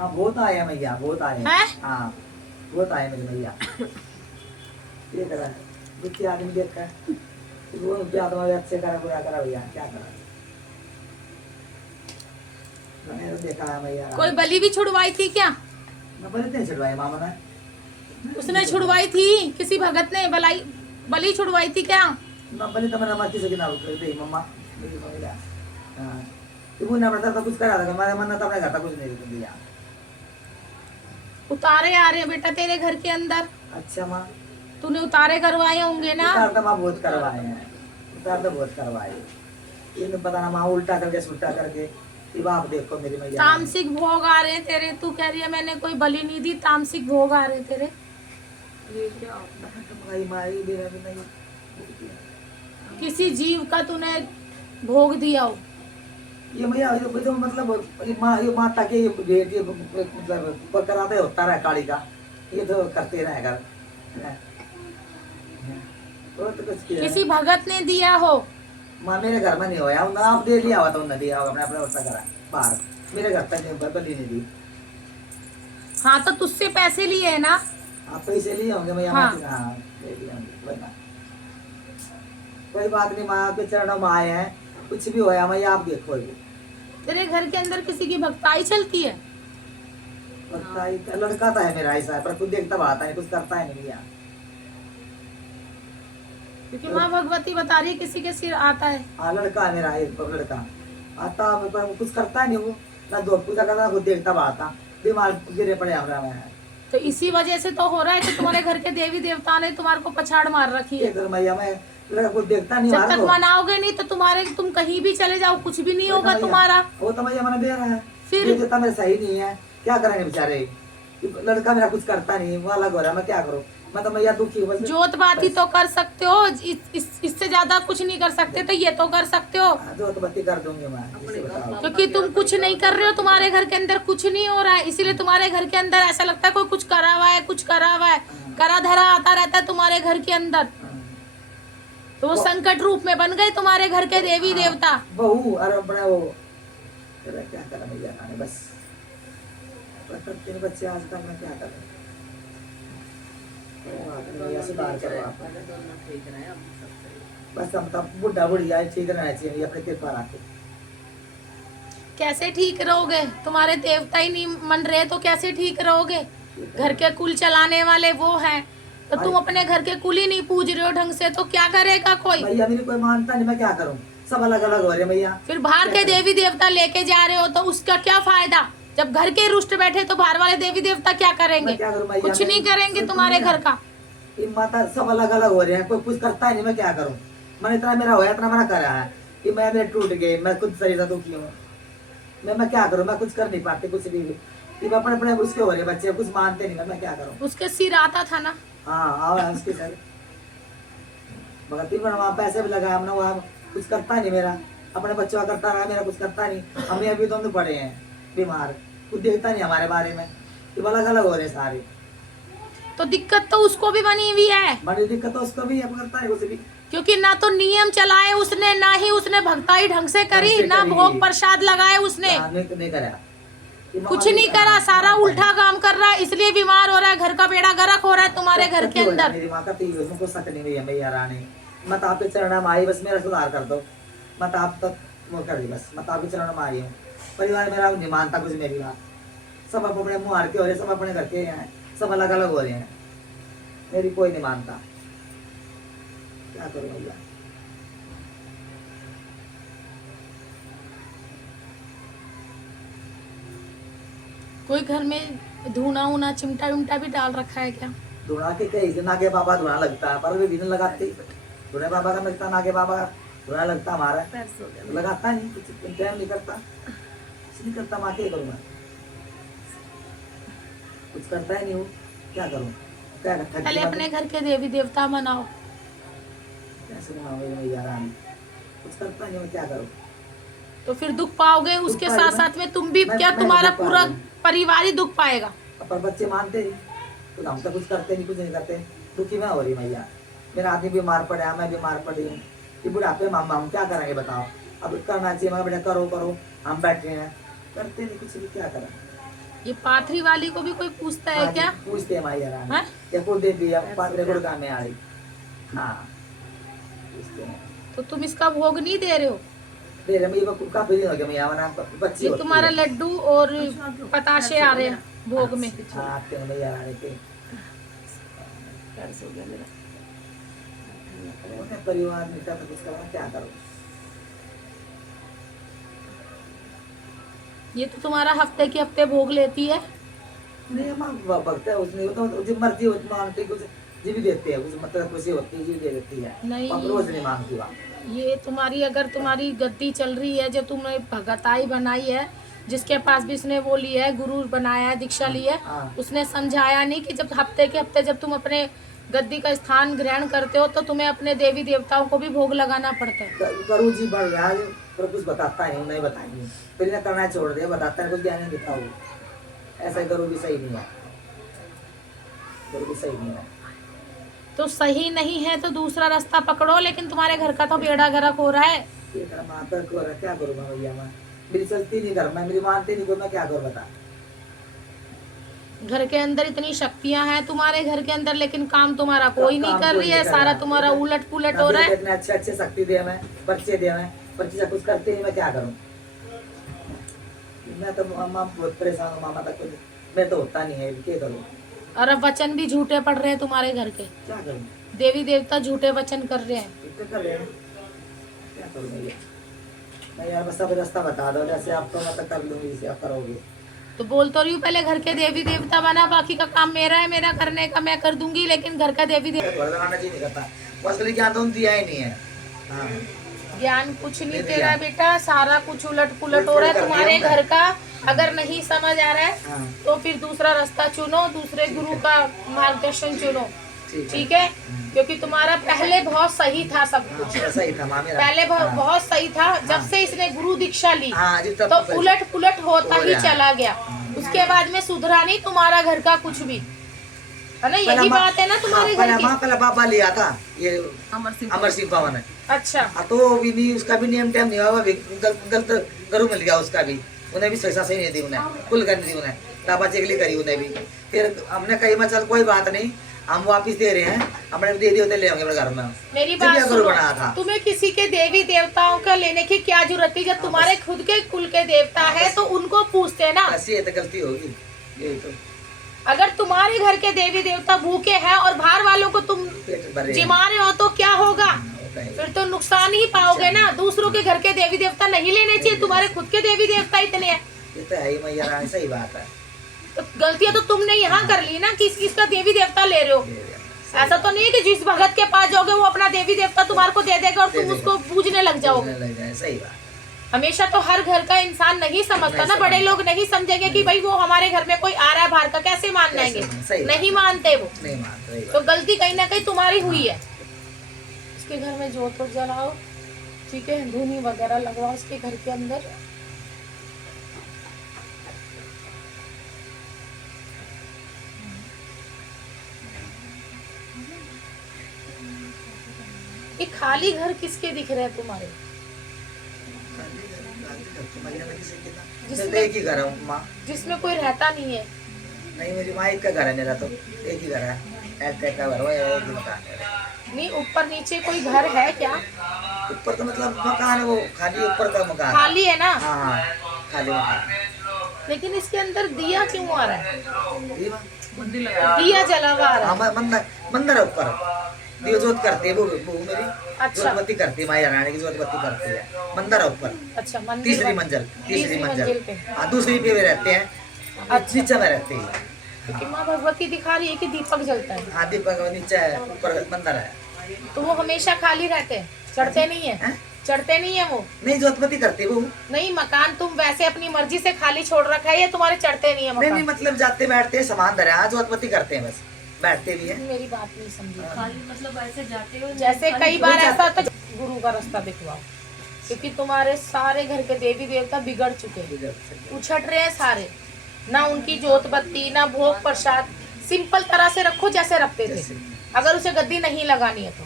हाँ बहुत आए हैं मैया, बहुत आए हैं। हाँ बहुत आए मेरे मैया। ये करा दुखी आदमी देख कर वो क्या तुम्हारे अच्छे करा बुरा करा भैया, क्या करा। मैंने तो देखा है मैया। कोई बलि भी छुड़वाई थी क्या? मैं बलि नहीं छुड़वाई मामा ने। उसने छुड़वाई थी, किसी भगत ने बलि छुड़वाई थी क्या? ना बलि तो मैंने मत किसी की ना कर दी मम्मा मेरी मैया। हाँ तो वो ना पड़ता था कुछ करा था, मेरा मन था अपने घर था कुछ नहीं दिया। उतारे आ रहे हैं बेटा तेरे घर के अंदर, अच्छा माँ। तूने उतारे करवाए होंगे ना? उतार तो माँ बहुत करवाए हैं, उतार तो बहुत करवाए। ये नहीं पता ना माँ उल्टा करके सुल्टा करके। ये बाप देखो मेरी मैया। तामसिक भोग आ रहे हैं तेरे, तू कह रही है मैंने कोई बलि नहीं दी, तामसिक भोग आ रहे हैं तेरे। ये क्या भाई मारी मेरा भी नहीं। किसी जीव का तूने भोग दिया हो। ये भैया ये तो मतलब ये माता के बेटी मतलब कराते होता रहा काली का, ये तो करते रहेगा। तो कुछ किया किसी भगत ने दिया हो। माँ मेरे घर में नहीं होया, उन्हें आप दे लिया हुआ तो उन्हें दिया होगा, अपने अपने व्यवस्था करा बाहर। मेरे घर तक नहीं बदली नहीं दी। हाँ तो तुझसे पैसे लिए है ना? आप पैसे लिए होंगे भैया। हाँ। हाँ ले लिए होंगे वरना कोई बात नहीं। माँ के चरणों में आए हैं, कुछ भी होया मैया आप देखो। तेरे घर के अंदर किसी की भक्ताई चलती है? लड़का तो है मेरा ऐसा है, पर कुछ देखता बढ़ाता है, कुछ करता है नहीं भैया। क्योंकि माँ भगवती बता रही है किसी के सिर आता है। हाँ लड़का है मेरा एक लड़का आता, पर कुछ करता है नहीं वो, ना दो पूजा करता ना कुछ देखता बढ़ाता, बीमार गिरे पड़े हमरा में। तो इसी वजह से तो हो रहा है कि तुम्हारे घर के देवी देवता ने तुम्हारे को पछाड़ मार रखी है। मैया मैं लड़का कुछ देखता नहीं। जब तक मनाओगे नहीं तो तुम कहीं भी चले जाओ कुछ भी नहीं होगा तुम्हारा। वो तो मैया मैंने दे रहा है, फिर ये देता मेरे सही नहीं है, क्या करेंगे बेचारे। लड़का मेरा कुछ करता नहीं, वो अलग हो रहा है, मैं क्या करूँ। मैं तो मैया दुखी हूँ। जोत बाती तो कर सकते हो, इससे ज्यादा कुछ नहीं कर सकते, तो ये तो कर सकते हो। जोत बत्ती कर दूंगी मैं, क्योंकि तुम कुछ नहीं कर रहे हो, तुम्हारे घर के अंदर कुछ नहीं हो रहा है, इसीलिए तुम्हारे घर के अंदर ऐसा लगता है कोई कुछ करा हुआ है, कुछ करा हुआ है, करा धरा आता रहता है तुम्हारे घर के अंदर। तो वो संकट रूप में बन गए तुम्हारे घर के देवी देवता। बहू अरे अपना वो क्या करा भैया खाने बस। तीन बच्चे आज तक मैं क्या करूं। बस हम तब बुढ़ा बुढ़िया ठीक रहना चाहिए अपने कृपा रखे। कैसे ठीक रहोगे? तुम्हारे देवता ही नहीं मन रहे तो कैसे ठीक रहोगे? घर के कुल चलाने वाले वो हैं, तो तुम अपने घर के कुल ही नहीं पूज रहे हो ढंग से, तो क्या करेगा कोई? भैया मेरी कोई मानता नहीं, मैं क्या करूं, सब अलग अलग हो रहे भैया। फिर बाहर के देवी देवता लेके जा रहे हो तो उसका क्या फायदा? जब घर के रुष्ट बैठे तो बाहर वाले देवी देवता क्या करेंगे? कुछ नहीं करेंगे तुम्हारे घर का। माता सब अलग अलग हो रहे हैं, कोई कुछ करता है नहीं, मैं क्या करूं। मैंने इतना मेरा होया इतना मना करा है कि मैं मेरे टूट गए, मैं खुद शरीर से दुखी हूँ। मैं क्या करूं, मैं कुछ कर नहीं पाते कुछ भी। अपने अपने उसके हो रहे बच्चे कुछ मानते नहीं, मैं क्या करूं। उसके सिर आता था ना? हाँ आओ उसके सर भगती में वहाँ पैसे भी लगाया हमने, वहाँ कुछ करता नहीं मेरा, अपने बच्चों का करता रहा, मेरा कुछ करता नहीं। हमें अभी दोनों पड़े हैं बीमार, कुछ देखता नहीं हमारे बारे में, ये अलग अलग हो रहे सारे। तो दिक्कत तो उसको भी बनी हुई है। बड़ी दिक्कत तो उसको भी करता है कुछ भी, क्योंकि ना तो नियम चलाए उसने, ना ही उसने भक्ताई ढंग से करी, ना भोग प्रसाद लगाए उसने, नहीं करा, कुछ नहीं करा, सारा उल्टा काम कर रहा है, इसलिए बीमार हो रहा है, घर का बेड़ा गर्क हो रहा है तुम्हारे घर के अंदर। मेरी माँ का को शक नहीं भैया मैया रानी, मत आपके चरण में आई, बस मेरा सुधार कर दो, मत आप तक वो कर दी, बस मत आपके चरण में आई हूँ। परिवार मेरा नहीं मानता कुछ मेरी बात, सब अपने मुँह हार के हो रहे, सब अपने घर के हैं, सब अलग अलग हो रहे हैं, मेरी कोई नहीं मानता, क्या करूँ भैया। कोई घर में धूना उना चिमटा विमटा भी डाल रखा है क्या? धुना के कहीं नागे बाबा धुना लगता है, पर वे भी नहीं लगाते, धुना बाबा का लगता, नागे बाबा का धुना लगता हमारा, लगाता नहीं, कुछ टाइम नहीं करता, कुछ नहीं करता। माँ क्या करूँगा, कुछ करता ही नहीं वो, क्या करूँ। पहले अपने घर के देवी देवता मनाओ। कैसे भैया रानी, कुछ करता नहीं, मैं क्या करूँ। तो फिर दुख पाओगे, उसके साथ साथ में तुम भी, क्या तुम्हारा पूरा परिवार ही दुख पाएगा। पर बच्चे मानते नहीं, तो हम तो कुछ करते नहीं, कुछ नहीं करते, दुखी मैं हो रही मैया। मेरा आदमी बीमार पड़ा, मैं बीमार पड़ी हूँ, ये बुढ़ापे मामा हम क्या करेंगे बताओ। अब करना चाहिए, मैं बेटा करो करो, हम बैठे हैं, करते नहीं कुछ भी, क्या करें। ये पाथरी वाली को भी कोई पूछता है हाँ, क्या? पूछते हैं माई रानी हैं? या को दे दिया पात्र गुड़ का में आ रही। हाँ पूछते हैं। तो तुम इसका भोग नहीं दे रहे हो? दे रहे मैं काफी दिन हो गया मैया नाम बच्ची ये होती तुम्हारा है। लड्डू और पताशे आ रहे हैं भोग में। हाँ आते हैं मैया रानी के उन्हें परिवार मिलता तो कुछ करना क्या करो। ये तो तुम्हारा हफ्ते के हफ्ते भोग लेती है। नहीं माँ भक्त है उसने तो जो मर्जी हो मांगती कुछ जी भी देते हैं कुछ मतलब खुशी होती है जी दे देती है। नहीं। अब रोज नहीं मांगती वहाँ। ये तुम्हारी अगर तुम्हारी गद्दी चल रही है जो तुमने भगताई बनाई है, जिसके पास भी उसने वो लिया है, गुरु बनाया है, दीक्षा ली है, हाँ। उसने समझाया नहीं कि जब हफ्ते के हफ्ते जब तुम अपने गद्दी का स्थान ग्रहण करते हो तो तुम्हें अपने देवी देवताओं को भी भोग लगाना पड़ता है। करू जी बढ़ रहा है पर कुछ बताता नहीं नहीं बताएंगे फिर ना करना छोड़ दिया बताता है कुछ ज्ञान नहीं देता वो ऐसा करो भी सही नहीं है। करो भी सही नहीं है तो सही नहीं है तो दूसरा रास्ता पकड़ो, लेकिन तुम्हारे घर का तो बेड़ा गर्क हो रहा है। ये मेरा माता को रहा क्या करूँ मैं भैया मैं मेरी चलती नहीं घर में मेरी मानती नहीं कोई मैं क्या करूँ बता। घर के अंदर इतनी शक्तियां हैं तुम्हारे घर के अंदर, लेकिन काम तुम्हारा कोई नहीं काम कर कोई रही नहीं है, कर सारा रहा। तुम्हारा उलट पुलट हो रहा है। इतने अच्छे अच्छे शक्ति दे मैं बच्चे दे मैं बच्चे से कुछ करते नहीं मैं क्या करूँ। मैं तो मामा बहुत परेशान हूँ मामा तक मैं तो होता नहीं है क्या करूँ। और अब वचन भी झूठे पड़ रहे हैं तुम्हारे घर के, क्या करूँ देवी देवता झूठे वचन कर रहे हैं। इतने कर रहे हैं क्या करूँ मैं यार बस सब रास्ता बता दो जैसे आप तो मैं तो कर लूंगी जैसे आप करोगे। तो बोल तो रही हूँ पहले घर के देवी देवता बना, बाकी का काम मेरा है, मेरा करने का मैं कर दूंगी, लेकिन घर का देवी देवता लगाना चाहिए नहीं करता बस ज्ञान तो दिया ही नहीं है। हाँ ज्ञान कुछ नहीं नहीं तेरा दिया। बेटा, सारा कुछ उलट पुलट हो रहा है कर तुम्हारे दिया घर का। अगर नहीं समझ आ रहा है हाँ तो फिर दूसरा रास्ता चुनो, दूसरे गुरु का मार्गदर्शन चुनो, ठीक ठीक है? क्योंकि तुम्हारा पहले बहुत सही था सब कुछ, हाँ, सही था माँ मेरा पहले हाँ, बहुत सही था। जब से इसने गुरु दीक्षा ली हाँ जी तब तो उलट पुलट होता हो ही गया। चला गया। उसके बाद में सुधरा नहीं तुम्हारा घर का कुछ भी, है ना? यही बात है ना तुम्हारे घर की। पहले बाबा लिया था ये अमर सिंह पवन है। अच्छा तो भी नहीं उसका भी नियम टाइम नहीं हुआ गलत गरु मिल गया उसका भी उन्हें भी पैसा सही नहीं दी उन्हें कुल करनी दी उन्हें दाबा चेगली करी उन्हें भी। फिर हमने कही मैं चल कोई बात नहीं हम वापिस दे रहे हैं हमने दे दिए ले होंगे घर में। मेरी फिर बात क्या गुरु सुनो, बनाया था तुम्हें किसी के देवी देवताओं का लेने की क्या जरूरत थी? जब तुम्हारे खुद के कुल के देवता है तो उनको पूछते ना। ऐसी है तो गलती होगी यही तो अगर तुम्हारे घर के देवी देवता भूखे हैं और बाहर वालों को तुम पेट भरे जिमा रहे हो तो क्या होगा? होता है। फिर तो नुकसान ही पाओगे ना। दूसरों के घर के देवी देवता नहीं लेने चाहिए, तुम्हारे खुद के देवी देवता इतने हैं। ये तो है ही मैया रानी सही बात है। तो गलतियां तो तुमने यहाँ कर ली ना, किस किसका देवी देवता ले रहे हो। ऐसा तो नहीं है कि जिस भगत के पास जाओगे वो अपना देवी देवता तुम्हारे को दे देगा और तुम उसको पूजने लग जाओगे। लग जाए सही बात। हमेशा तो हर घर का इंसान नहीं समझता ना, बड़े लोग नहीं समझेंगे कि भाई वो हमारे घर में कोई आ रहा है बाहर का, कैसे मान जाएंगे? सही बात। नहीं मानते वो। नहीं मानते सही तो बात। गलती कहीं ना कहीं तुम्हारी हुई है। उसके घर में जोत जलाओ, ठीक है, धूनी वगैरह लगवाओ उसके घर के अंदर। ये खाली घर किसके दिख रहे हैं तुम्हारे? जिसमें एक ही घर है माँ। जिसमें कोई रहता नहीं है। नहीं मेरी माँ एक का घर है मेरा तो एक ही घर है एक का घर है एक ही मकान है। नहीं ऊपर नीचे कोई घर है क्या? ऊपर तो मतलब मकान है वो खाली ऊपर का मकान। खाली है ना? हाँ हाँ खाली मकान। लेकिन इसके अंदर दिया क्यों आ रहा है? दिया जला हुआ आ रहा है। हाँ मंदिर मंदिर है ऊपर दियो जोत करती है वो मेरी अच्छा। जोत बत्ती करती है माया रानी की जोत बत्ती करती है मंदिर है ऊपर अच्छा मंदिर तीसरी मंजिल पे। हाँ दूसरी पे भी रहते हैं अच्छा। नीचे में रहते हैं। क्योंकि माँ भगवती दिखा रही है कि दीपक जलता है, हाँ दीपक नीचे है ऊपर मंदिर है। तो वो हमेशा खाली रहते हैं, चढ़ते नहीं है? हैं? चढ़ते नहीं है वो? नहीं जोत बत्ती करती है वो। नहीं मकान तुम वैसे अपनी मर्जी से खाली छोड़ रखा है या तुम्हारे चढ़ते नहीं है नहीं मकान? मतलब जाते बैठते हैं सामान धरे हाँ जोत बत्ती करते हैं बस बैठते भी हैं। मेरी बात नहीं समझी। खाली मतलब ऐसे जाते हो जैसे कई बार नहीं ऐसा होता है, गुरु का रास्ता दिखवाओ, क्योंकि तुम्हारे सारे घर के देवी देवता बिगड़ चुके हैं, उछट रहे हैं सारे। ना उनकी जोत बत्ती ना भोग प्रसाद, सिंपल तरह से रखो जैसे रखते थे, अगर उसे गद्दी नहीं लगानी है तो।